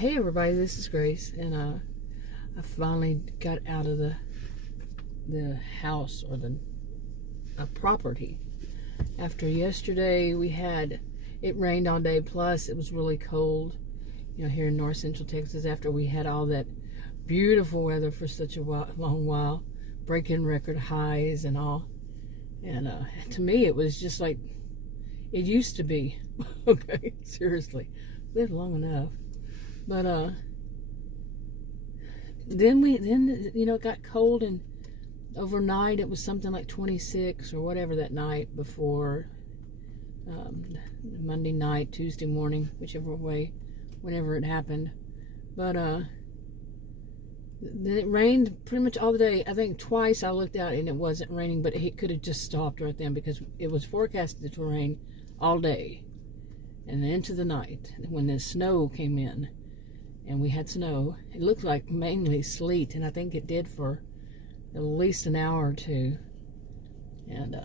Hey everybody, this is Grace, and I finally got out of the house, or the property. After yesterday, it rained all day, plus it was really cold, here in north central Texas, after we had all that beautiful weather for such a long while, breaking record highs and all. And to me, it was just like it used to be. Okay, seriously, lived long enough. But then it got cold, and overnight it was something like 26 or whatever that night before, Monday night, Tuesday morning, whichever way, whenever it happened. But then it rained pretty much all the day. I think twice I looked out and it wasn't raining, but it could have just stopped right then, because it was forecasted to rain all day and into the night when the snow came in. And we had snow. It looked like mainly sleet, and I think it did for at least an hour or two. And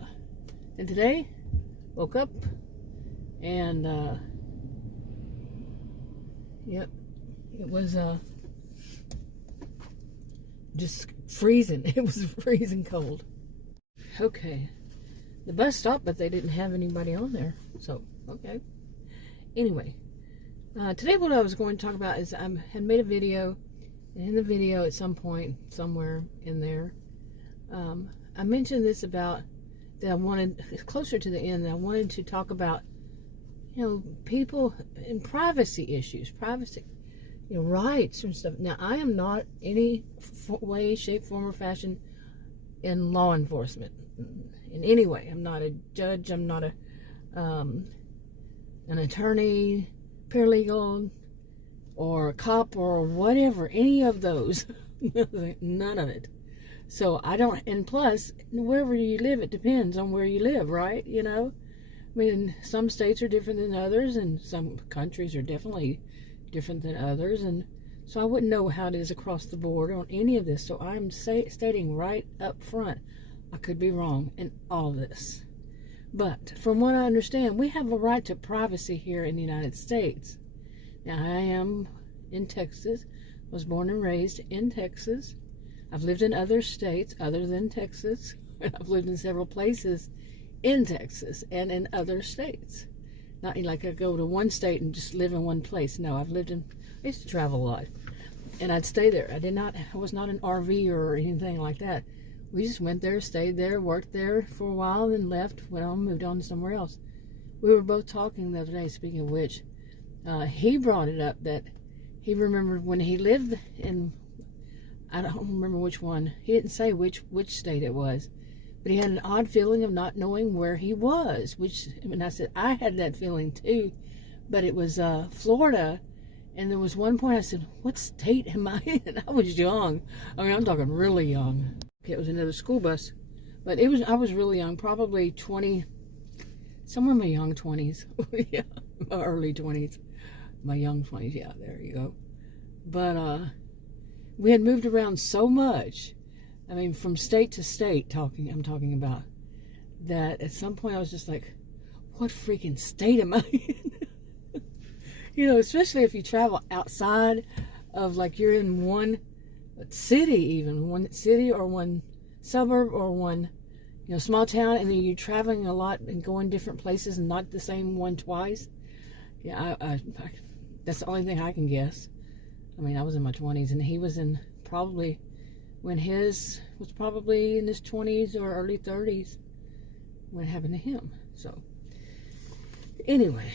today, woke up, and yep, it was just freezing. It was freezing cold. Okay, the bus stopped, but they didn't have anybody on there, so okay. Anyway. Today what I was going to talk about is I had made a video, and in the video at some point, somewhere in there, I mentioned this about that I wanted, closer to the end, that I wanted to talk about, people and privacy issues, privacy, rights and stuff. Now, I am not any way, shape, form, or fashion in law enforcement in any way. I'm not a judge. I'm not an attorney, paralegal, or a cop, or whatever, any of those. None of it. So I don't, and plus, wherever you live, it depends on where you live, right? I mean, some states are different than others, and some countries are definitely different than others, and so I wouldn't know how it is across the board on any of this. So I'm stating right up front, I could be wrong in all this. But from what I understand, we have a right to privacy here in the United States. Now, I am in Texas, was born and raised in Texas. I've lived in other states other than Texas. I've lived in several places in Texas and in other states. Not like I go to one state and just live in one place. No, I used to travel a lot. And I'd stay there. I was not an RV or anything like that. We just went there, stayed there, worked there for a while, then left, went on, moved on to somewhere else. We were both talking the other day, speaking of which, he brought it up that he remembered when he lived in, I don't remember which one, he didn't say which state it was, but he had an odd feeling of not knowing where he was, and I said, I had that feeling too, but it was Florida. And there was one point I said, what state am I in? I was young. I mean, I'm talking really young. It was another school bus. But I was really young, probably 20, somewhere in my young 20s. Yeah, my early 20s. My young 20s, yeah, there you go. But we had moved around so much. I mean, from state to state, I'm talking about, that at some point I was just like, what freaking state am I in? Especially if you travel outside of, like, you're in one city, or one suburb, or one, small town, and then you're traveling a lot and going different places and not the same one twice. Yeah, I that's the only thing I can guess. I mean, I was in my 20s, and he was in probably, when his was probably in his 20s or early 30s when it happened to him. So, anyway,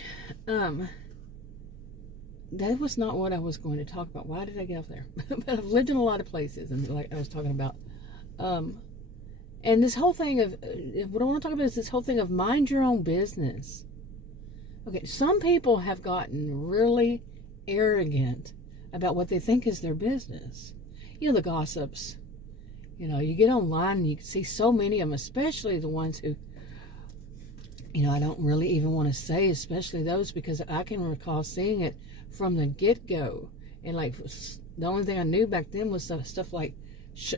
that was not what I was going to talk about. Why did I get off there? But I've lived in a lot of places, and like I was talking about. And this whole thing of, what I want to talk about is this whole thing of mind your own business. Okay, some people have gotten really arrogant about what they think is their business. The gossips. You get online and you can see so many of them, especially the ones who, I don't really even want to say, especially those, because I can recall seeing it from the get-go. And like, the only thing I knew back then was stuff like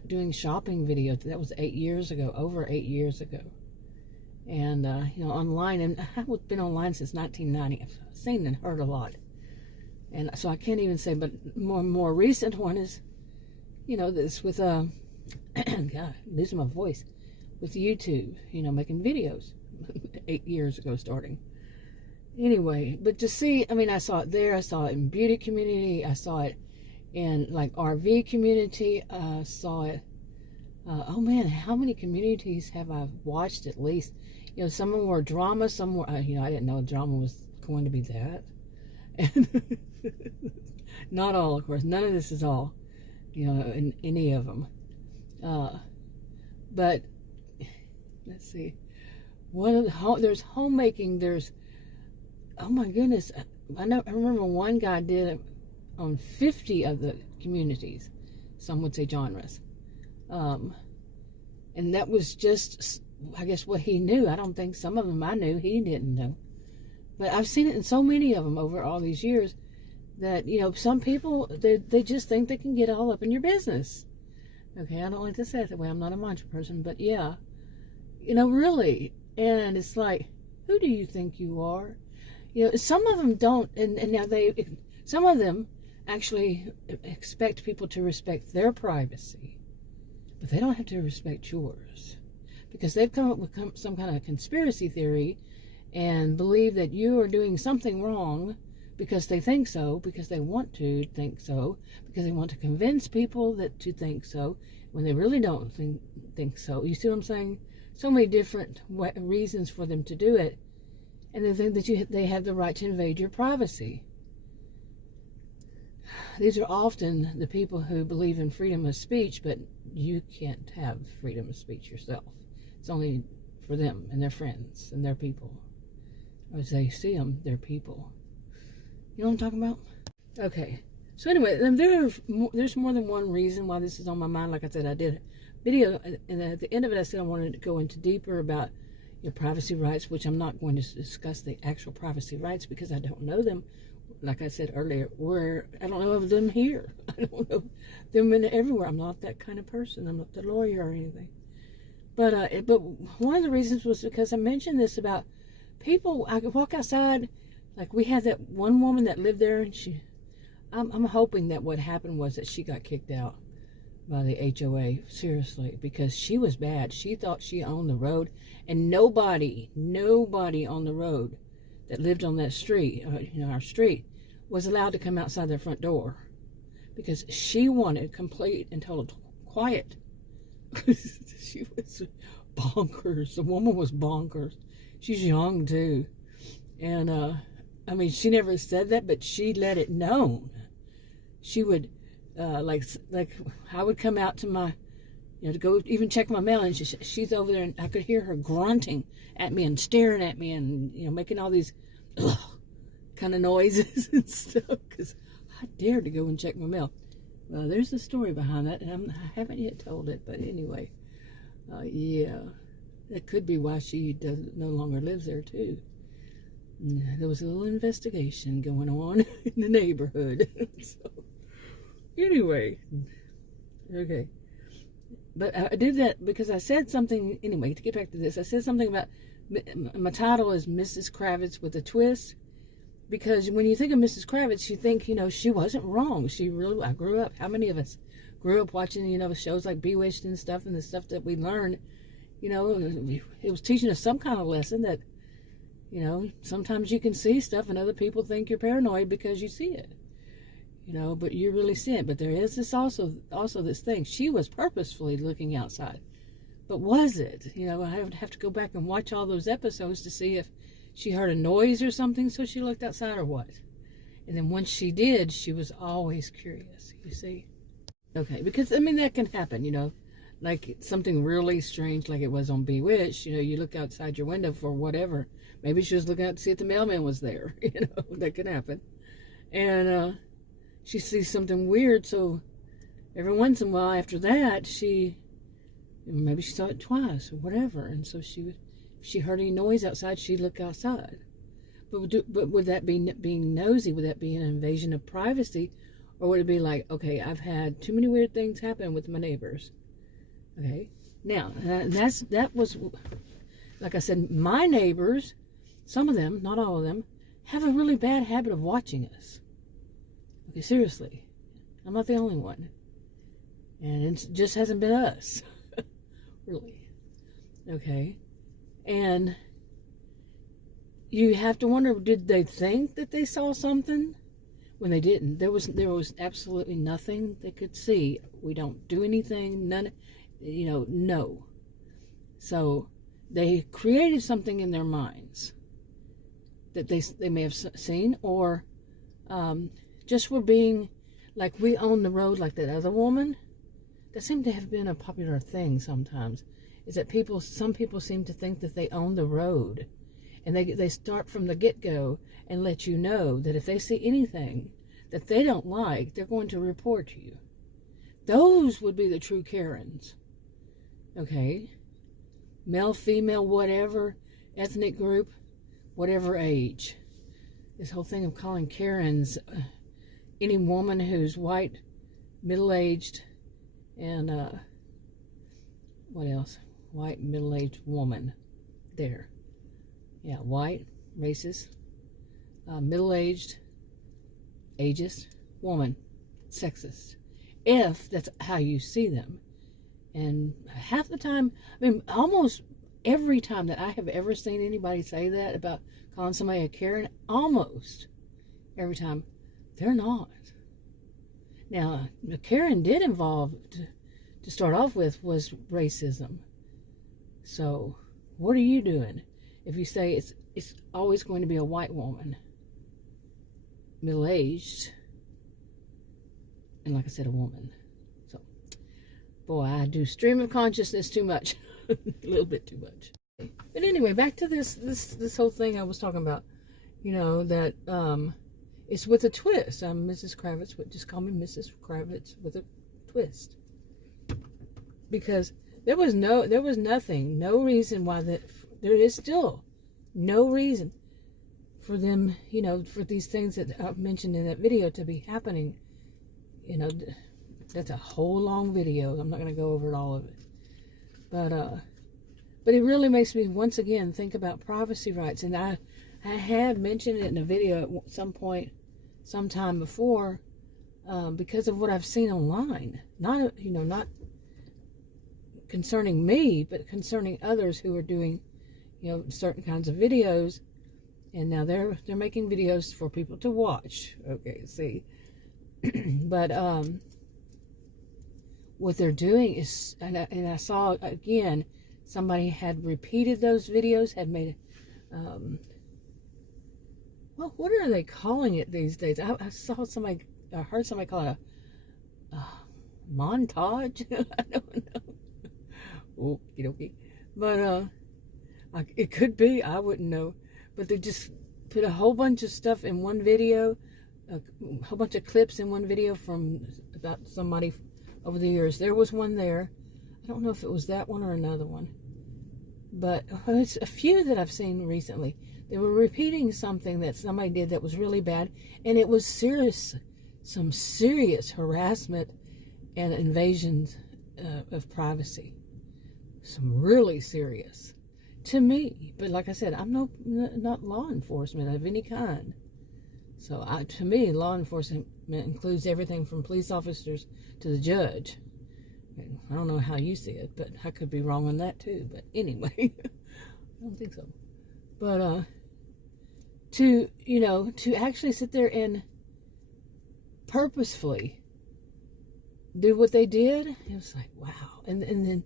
doing shopping videos. That was 8 years ago, over 8 years ago. And, online, and I've been online since 1990. I've seen and heard a lot. And so I can't even say, but more recent one is, this with, God, losing my voice, with YouTube, making videos 8 years ago starting. Anyway, but to see, I saw it there, I saw it in beauty community, I saw it in like RV community, I saw it, oh man, how many communities have I watched at least? Some of them were drama, some were, I didn't know drama was going to be that. And not all, of course, none of this is all, in any of them. But let's see, there's homemaking, there's, oh my goodness, I remember one guy did it on 50 of the communities, some would say genres, and that was just, I guess, what he knew. I don't think some of them I knew he didn't know, but I've seen it in so many of them over all these years that, some people, they just think they can get all up in your business. Okay, I don't like to say it that way, I'm not a mantra person, but yeah, really, and it's like, who do you think you are? Some of them don't, and now some of them actually expect people to respect their privacy, but they don't have to respect yours, because they've come up with some kind of conspiracy theory and believe that you are doing something wrong because they think so, because they want to think so, because they want to convince people to think so, when they really don't think so. You see what I'm saying? So many different reasons for them to do it. And they think that they have the right to invade your privacy. These are often the people who believe in freedom of speech, but you can't have freedom of speech yourself. It's only for them and their friends and their people. Or as they see them, their people. You know what I'm talking about? Okay. So anyway, there's more than one reason why this is on my mind. Like I said, I did a video, and at the end of it, I said I wanted to go into deeper about your privacy rights, which I'm not going to discuss the actual privacy rights because I don't know them. Like I said earlier, I don't know of them here. I don't know them everywhere. I'm not that kind of person. I'm not the lawyer or anything. But one of the reasons was because I mentioned this about people. I could walk outside, like we had that one woman that lived there, and I'm hoping that what happened was that she got kicked out by the HOA, seriously, because she was bad. She thought she owned the road, and nobody on the road that lived on that street, our street, was allowed to come outside their front door, because she wanted complete and total quiet. She was bonkers. The woman was bonkers. She's young too, and she never said that, but she let it known. She would. Like I would come out to my, to go even check my mail, and she's over there, and I could hear her grunting at me and staring at me, and making all these kind of noises and stuff, because I dared to go and check my mail. Well, there's a story behind that, and I haven't yet told it, but anyway, yeah, that could be why she no longer lives there too. There was a little investigation going on in the neighborhood. So. Anyway, okay, but I did that because I said something, anyway, to get back to this, I said something about, my title is Mrs. Kravitz with a twist, because when you think of Mrs. Kravitz, you think, she wasn't wrong. I grew up, how many of us grew up watching, shows like Bewitched and stuff, and the stuff that we learned, it was teaching us some kind of lesson that, sometimes you can see stuff and other people think you're paranoid because you see it. But you really see it. But there is this also this thing. She was purposefully looking outside. But was it? I would have to go back and watch all those episodes to see if she heard a noise or something, so she looked outside or what. And then once she did, she was always curious, you see. Okay, because, that can happen, like something really strange like it was on Bewitched. You look outside your window for whatever. Maybe she was looking out to see if the mailman was there. That could happen. And, she sees something weird, so every once in a while after that, maybe she saw it twice or whatever, and so if she heard any noise outside, she'd look outside. But would that be being nosy? Would that be an invasion of privacy? Or would it be like, okay, I've had too many weird things happen with my neighbors. Okay, now, that was, like I said, my neighbors, some of them, not all of them, have a really bad habit of watching us. Okay, seriously. I'm not the only one. And it just hasn't been us. Really. Okay. And you have to wonder, did they think that they saw something when they didn't? There was absolutely nothing they could see. We don't do anything, none, no. So they created something in their minds that they may have seen, or just were being like, we own the road, like that other woman. That seemed to have been a popular thing sometimes, is that some people seem to think that they own the road. And they start from the get-go and let you know that if they see anything that they don't like, they're going to report you. Those would be the true Karens. Okay? Male, female, whatever, ethnic group, whatever age. This whole thing of calling Karens any woman who's white, middle-aged, and what else? White, middle-aged woman. There. Yeah, white, racist, middle-aged, ageist, woman, sexist. If that's how you see them. And half the time, I mean, almost every time that I have ever seen anybody say that about calling somebody a Karen, almost every time, they're not. Now, the Karen did involve, to start off with, was racism. So, what are you doing if you say it's always going to be a white woman, middle-aged, and like I said, a woman? So, boy, I do stream of consciousness too much. A little bit too much. But anyway, back to this whole thing I was talking about. That it's with a twist. I'm Mrs. Kravitz, but just call me Mrs. Kravitz with a twist. Because there was nothing, no reason why there is still no reason for them, for these things that I've mentioned in that video to be happening. That's a whole long video. I'm not going to go over all of it. But it really makes me once again think about privacy rights. And I had mentioned it in a video at some point, sometime before, because of what I've seen online. Not concerning me, but concerning others who are doing, certain kinds of videos, and now they're making videos for people to watch. Okay, see, but what they're doing is, and I saw again, somebody had repeated those videos, had made, well, what are they calling it these days? I heard somebody call it a montage. I don't know. Okie dokie. But it could be, I wouldn't know. But they just put a whole bunch of stuff in one video, a whole bunch of clips in one video from about somebody over the years. There was one there. I don't know if it was that one or another one. But it's a few that I've seen recently. They were repeating something that somebody did that was really bad. And it was serious, some serious harassment and invasions of privacy. Some really serious to me. But like I said, I'm not law enforcement of any kind. So to me, law enforcement includes everything from police officers to the judge. I don't know how you see it, but I could be wrong on that too. But anyway, I don't think so. But to actually sit there and purposefully do what they did, it was like, wow. And then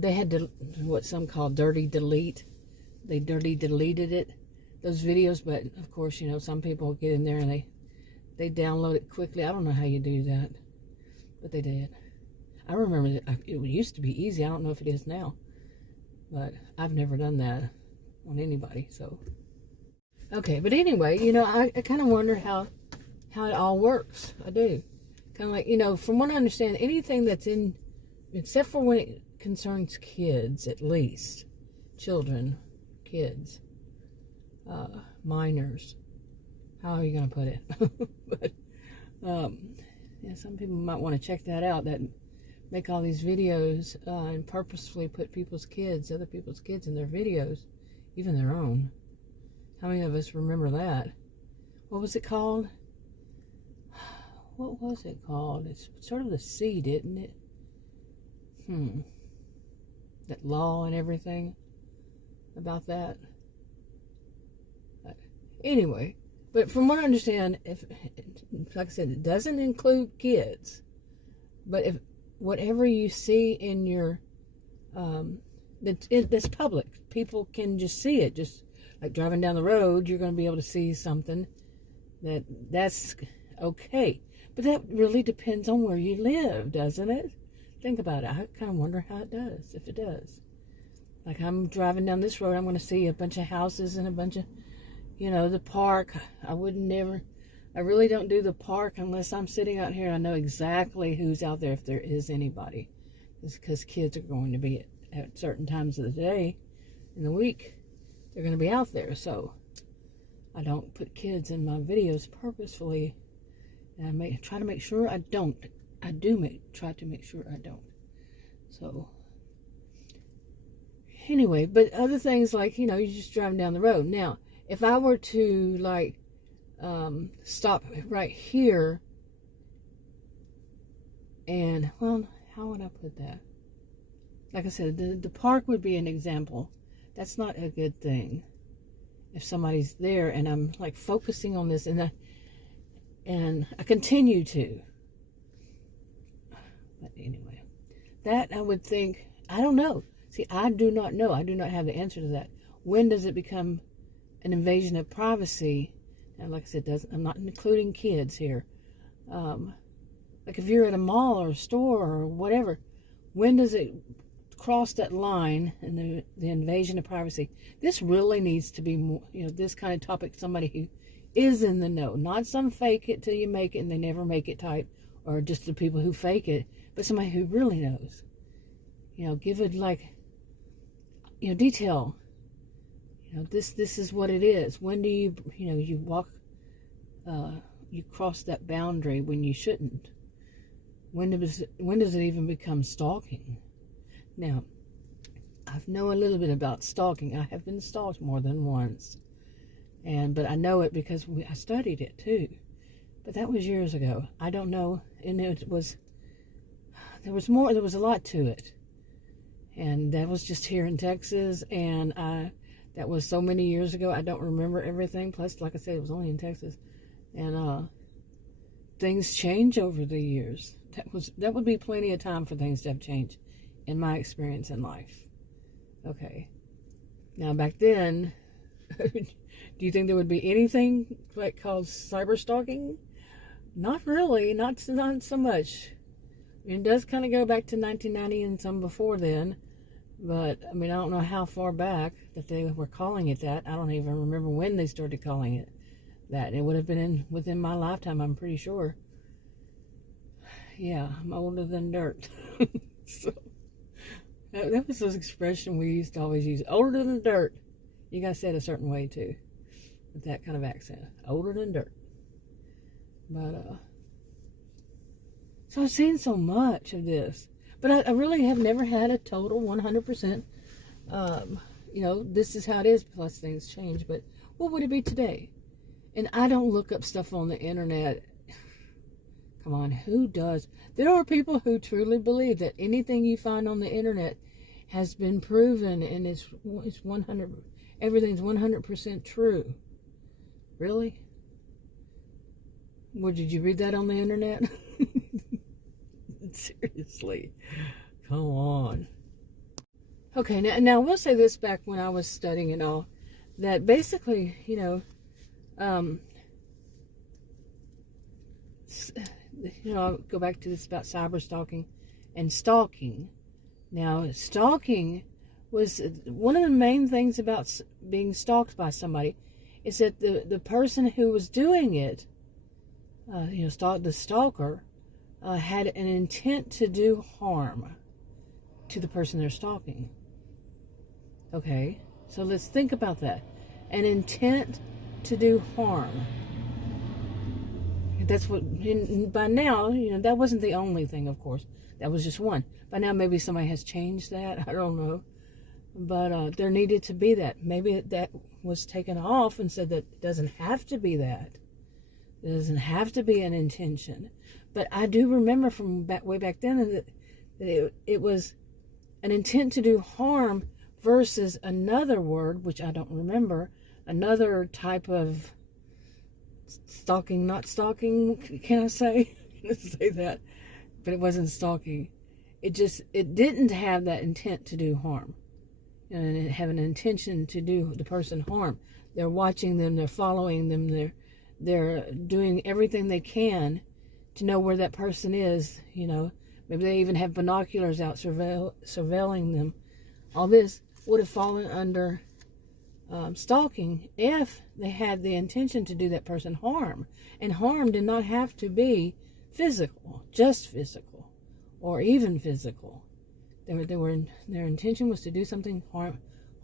they had to, what some call dirty delete. They dirty deleted it, those videos. But of course, some people get in there and they download it quickly. I don't know how you do that, but they did. I remember that it used to be easy. I don't know if it is now, but I've never done that on anybody. So, okay. But anyway, I kind of wonder how it all works. I do. Kind of like, from what I understand, anything that's in, except for when it concerns kids, at least, children, kids, minors, how are you going to put it? But, yeah, some people might want to check that out, that make all these videos and purposefully put other people's kids in their videos, even their own. How many of us remember that? What was it called? what was it called? It's sort of the seed, isn't it? That law and everything about that. Anyway, but from what I understand, if, like I said, it doesn't include kids, but if whatever you see in your, that's public, people can just see it, just like driving down the road, you're going to be able to see something that's okay. But that really depends on where you live, doesn't it? Think about it. I kind of wonder how it does, if it does. Like I'm driving down this road, I'm going to see a bunch of houses and a bunch of, the park. I really don't do the park unless I'm sitting out here. I know exactly who's out there if there is anybody. It's because kids are going to be at certain times of the day, in the week, they're going to be out there. So I don't put kids in my videos purposefully. And I try to make sure I don't. I try to make sure I don't. So anyway, but other things like, you're just driving down the road. Now, if I were to stop right here and, well, how would I put that? Like I said, the park would be an example. That's not a good thing. If somebody's there and I'm like focusing on this and I continue to. But anyway, that I would think, I don't know. See, I do not know. I do not have the answer to that. When does it become an invasion of privacy? And like I said, I'm not including kids here. Like if you're at a mall or a store or whatever, when does it cross that line and the invasion of privacy? This really needs to be more, this kind of topic, somebody who is in the know, not some fake it till you make it and they never make it type, or just the people who fake it, but somebody who really knows. Give it detail. This is what it is. When do you walk, you cross that boundary when you shouldn't? When does it even become stalking? Now, I know a little bit about stalking. I have been stalked more than once, but I know it because I studied it too. But that was years ago. I don't know, and there was a lot to it, and that was just here in Texas, and that was so many years ago. I don't remember everything. Plus, like I said, it was only in Texas, and things change over the years. That would be plenty of time for things to have changed, in my experience in life. Okay. Now back then, do you think there would be anything like called cyber-stalking? Not really. Not so much. It does kind of go back to 1990 and some before then. But, I don't know how far back that they were calling it that. I don't even remember when they started calling it that. It would have been within my lifetime, I'm pretty sure. Yeah, I'm older than dirt. So, that was this expression we used to always use. Older than dirt. You got to say it a certain way, too. With that kind of accent. Older than dirt. But, so I've seen so much of this. But I really have never had a total 100%, this is how it is, plus things change. But what would it be today? And I don't look up stuff on the internet. Come on, who does? There are people who truly believe that anything you find on the internet has been proven and it's 100, everything's 100% true. Really? What, did you read that on the internet? Seriously, come on. Okay, now we'll say this back when I was studying and all, that basically, I'll go back to this about cyber-stalking and stalking. Now, stalking was one of the main things about being stalked by somebody is that the person who was doing it, the stalker, had an intent to do harm to the person they're stalking. Okay, so let's think about that. An intent to do harm. That's what, by now, that wasn't the only thing, of course. That was just one. By now, maybe somebody has changed that. I don't know. But there needed to be that. Maybe that was taken off and said that it doesn't have to be that. It doesn't have to be an intention. But I do remember from way back then that it was an intent to do harm versus another word, which I don't remember, another type of stalking, not stalking, can I say? Can I say that? But it wasn't stalking. It didn't have that intent to do harm. And it have an intention to do the person harm. They're watching them, they're following them, they're doing everything they can to know where that person is, you know. Maybe they even have binoculars out surveilling them. All this would have fallen under stalking if they had the intention to do that person harm. And harm did not have to be physical, just physical, or even physical. Their intention was to do something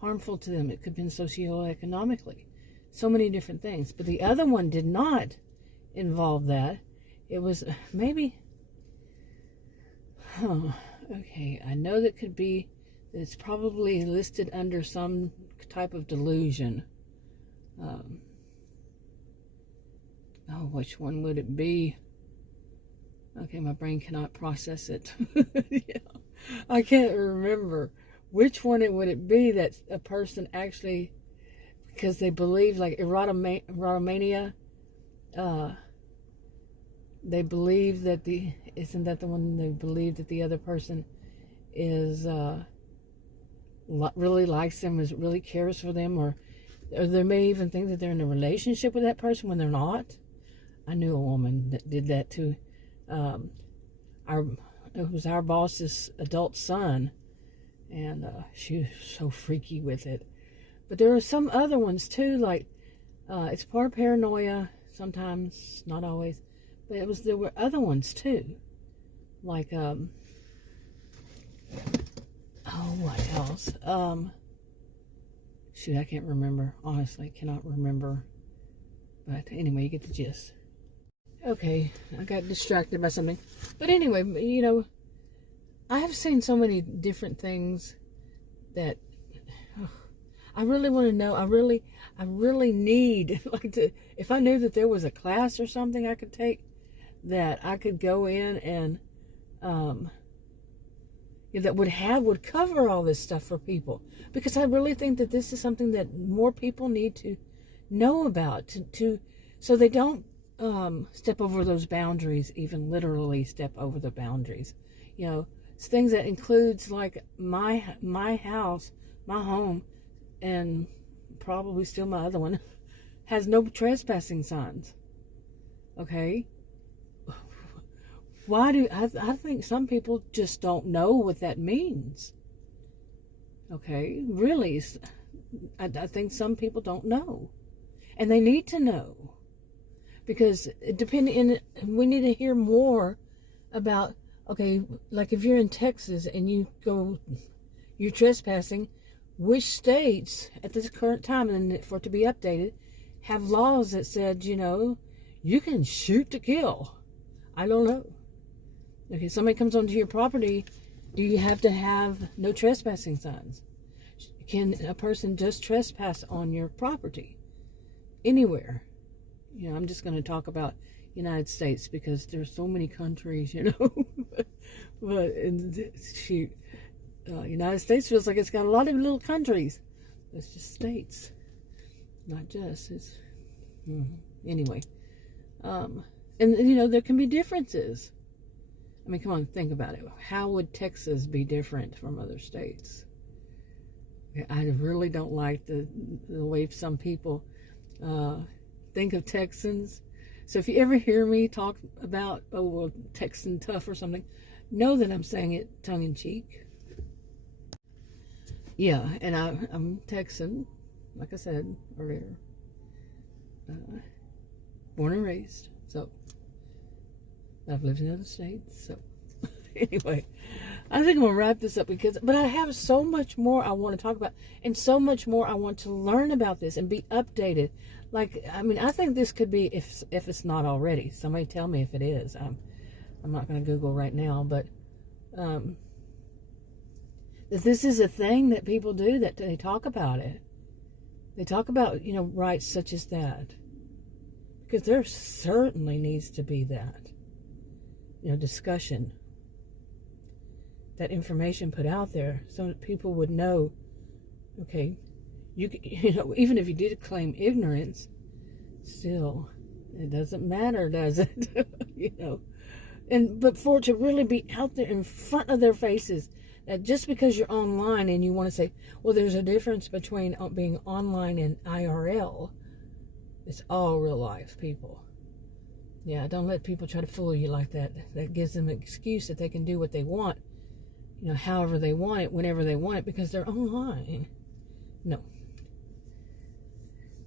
harmful to them. It could have been socioeconomically. So many different things. But the other one did not involve that. It was maybe... okay, I know that could be... It's probably listed under some type of delusion. Which one would it be? Okay, my brain cannot process it. Yeah, I can't remember which one would it be that a person actually, because they believe, like erotomania, they believe that isn't that the one they believe that the other person is really likes them, really cares for them, or they may even think that they're in a relationship with that person when they're not. I knew a woman that did that too. It was our boss's adult son, and she was so freaky with it. But there are some other ones too, like it's part paranoia sometimes, not always, but there were other ones too, like what else? Shoot, I can't remember. Honestly, cannot remember. But anyway, you get the gist. Okay, I got distracted by something. But anyway, you know, I have seen so many different things that I really want to know. I really need, like, to, if I knew that there was a class or something I could take, that I could go in and that would cover all this stuff for people, because I really think that this is something that more people need to know about, so they don't step over those boundaries, even literally step over the boundaries. You know, it's things that includes like my house, my home, and probably still my other one has no trespassing signs. Okay. Why do I think some people just don't know what that means? Okay, really, I think some people don't know, and they need to know, because we need to hear more about. Okay, like if you're in Texas and you're trespassing, which states at this current time, and for it to be updated, have laws that said, you know, you can shoot to kill? I don't know. Okay, somebody comes onto your property, do you have to have no trespassing signs? Can a person just trespass on your property? Anywhere. You know, I'm just going to talk about United States because there's so many countries, you know. But United States feels like it's got a lot of little countries. It's just states, not just. Anyway. And you know, there can be differences. I mean, come on, think about it. How would Texas be different from other states? I really don't like the way some people think of Texans. So if you ever hear me talk about, oh, well, Texan tough or something, know that I'm saying it tongue-in-cheek. Yeah, and I'm Texan, like I said earlier. Born and raised, so I've lived in other states. So anyway, I think I'm going to wrap this up, but I have so much more I want to talk about, and so much more I want to learn about this and be updated. Like, I mean, I think this could be, if it's not already, somebody tell me if it is. I'm not going to Google right now, but that this is a thing that people do, that they talk about it. They talk about, you know, rights such as that. because there certainly needs to be that, discussion, that information put out there so that people would know, okay, even if you did claim ignorance, still, it doesn't matter, does it? But for it to really be out there in front of their faces, that just because you're online and you want to say, well, there's a difference between being online and IRL. It's all real life, people. Yeah, don't let people try to fool you like that. That gives them an excuse that they can do what they want, however they want it, whenever they want it, because they're online. No.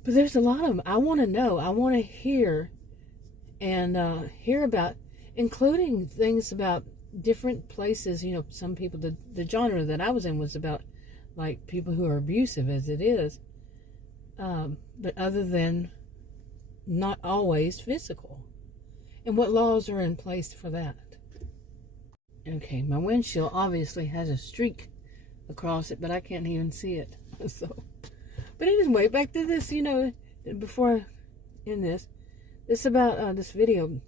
But there's a lot of them. I want to know. I want to hear and hear about, including things about different places. Some people, the genre that I was in was about like people who are abusive, as it is, but other than not always physical, and what laws are in place for that. Okay, my windshield obviously has a streak across it, but I can't even see it. So, but anyway, back to this. Before I end this about this video.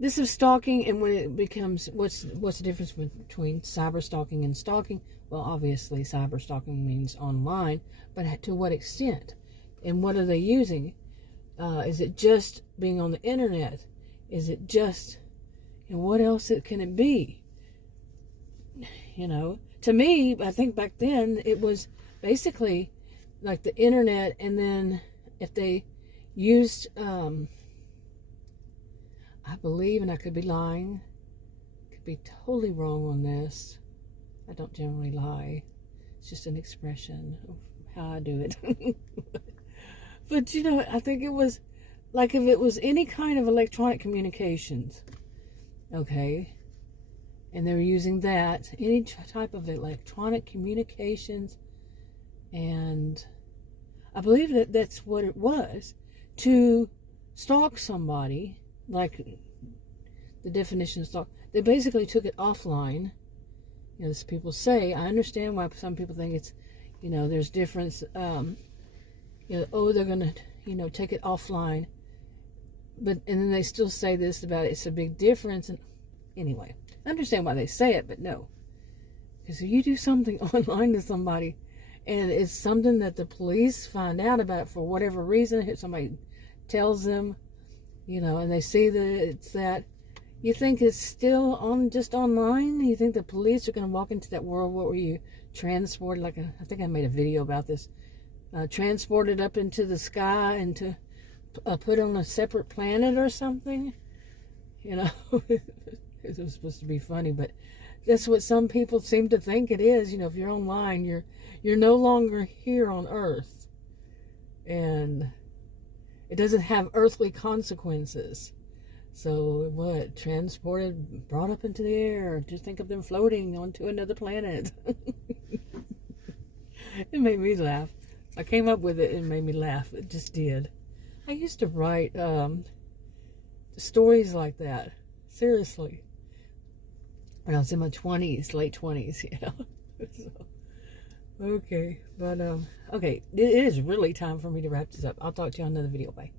This is stalking, and when it becomes, what's the difference between cyber-stalking and stalking? Well, obviously, cyber-stalking means online, but to what extent? And what are they using? Is it just being on the internet? Is it just, what else can it be? To me, I think back then, it was basically like the internet, and then if they used, I believe, and I could be lying, could be totally wrong on this. I don't generally lie. It's just an expression of how I do it. But, I think it was like if it was any kind of electronic communications, okay, and they were using that, any type of electronic communications, and I believe that that's what it was, to stalk somebody. Like the definition of stalk, they basically took it offline. As people say, I understand why some people think it's, there's difference. They're gonna, take it offline, and then they still say this about it's a big difference. And anyway, I understand why they say it, but no, because if you do something online to somebody, and it's something that the police find out about for whatever reason, if somebody tells them, and they see that it's that, you think it's still just online? You think the police are going to walk into that world where you transported, I think I made a video about this, transported up into the sky and to put on a separate planet or something? It was supposed to be funny, but that's what some people seem to think it is. If you're online, you're no longer here on Earth, and it doesn't have earthly consequences. So what? Transported, brought up into the air. Just think of them floating onto another planet. It made me laugh. I came up with it and it made me laugh. It just did. I used to write stories like that. Seriously. When I was in my 20s, late 20s, So, okay. But, okay. It is really time for me to wrap this up. I'll talk to you on another video. Bye.